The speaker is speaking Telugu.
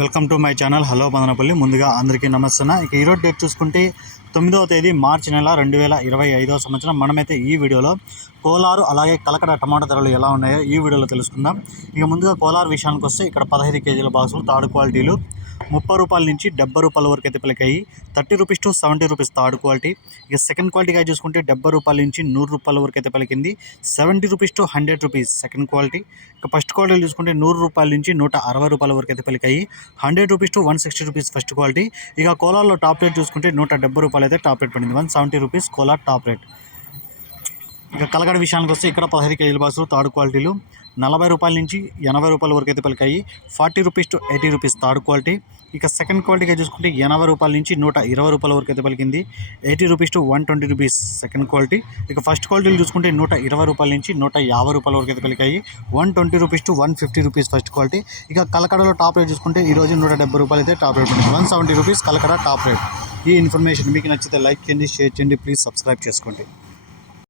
Welcome to my channel. Hello Madanapalle ముందుగా అందరికీ నమస్తే ఇక ఈరోజు డేట్ చూసుకుంటే తొమ్మిదవ తేదీ మార్చి నెల రెండు వేల ఇరవై ఐదవ సంవత్సరం. మనమైతే ఈ వీడియోలో కోలారు అలాగే కలకడ టమాటా ధరలు ఎలా ఉన్నాయో ఈ వీడియోలో తెలుసుకుందాం. ఇక ముందుగా కోలారు విషయానికి వస్తే ఇక్కడ పదహైదు కేజీల బాక్సులు థర్డ్ క్వాలిటీలు ముప్పై రూపాయల నుంచి డెబ్బై రూపాయల వరకు అయితే పలికాయి. Thirty rupees to seventy rupees third quality. ఇక సెకండ్ క్వాలిటీగా చూసుకుంటే డెబ్బై రూపాయల నుంచి నూరు రూపాయల వరకు అయితే పలికింది. Seventy rupees to hundred rupees second quality. ఇక ఫస్ట్ క్వాలిటీ చూసుకుంటే నూరు రూపాయల నుంచి నూట అరవై రూపాయల వరకు అయితే పలికాయి. Hundred rupees to one sixty rupees first quality. ఇక కోలాలో టాప్ రేట్ చూసుకుంటే నూట డెబ్బై రూపాయలు అయితే టాప్ రేట్ పడింది. One seventy rupees Kola top rate. ఇక కలగడ విషయానికి వస్తే ఇక్కడ పదహైదు కేజీల బాక్సులు థర్డ్ క్వాలిటీలు. నలభై రూపాయల నుంచి ఎనభై రూపాయల వరకు అయితే పలికాయి. Forty rupees to eighty rupees third quality. ఇక సెకండ్ క్వాలిటీగా చూసుకుంటే ఎనభై రూపాయల నుంచి నూట ఇరవై రూపాయల వరకు అయితే పలికింది. Eighty rupees to one twenty rupees second quality. ఇక ఫస్ట్ క్వాలిటీలు చూసుకుంటే నూట ఇరవై రూపాయల నుంచి నూట యాభై రూపాయల వరకు అయితే పలికాయి. One twenty rupees to one fifty rupees first quality. ఇక కలకడలో టాప్ రేట్ చూసుకుంటే ఈ రోజు నూట డెబ్బై రూపాయలు అయితే టాప్ రేట్ ఉంది one seventy rupees Kalakada top rate. ఈ ఇన్ఫర్మేషన్ మీకు నచ్చితే లైక్ చేయండి షేర్ చేయండి ప్లీజ్ సబ్స్క్రైబ్ చేసుకోండి.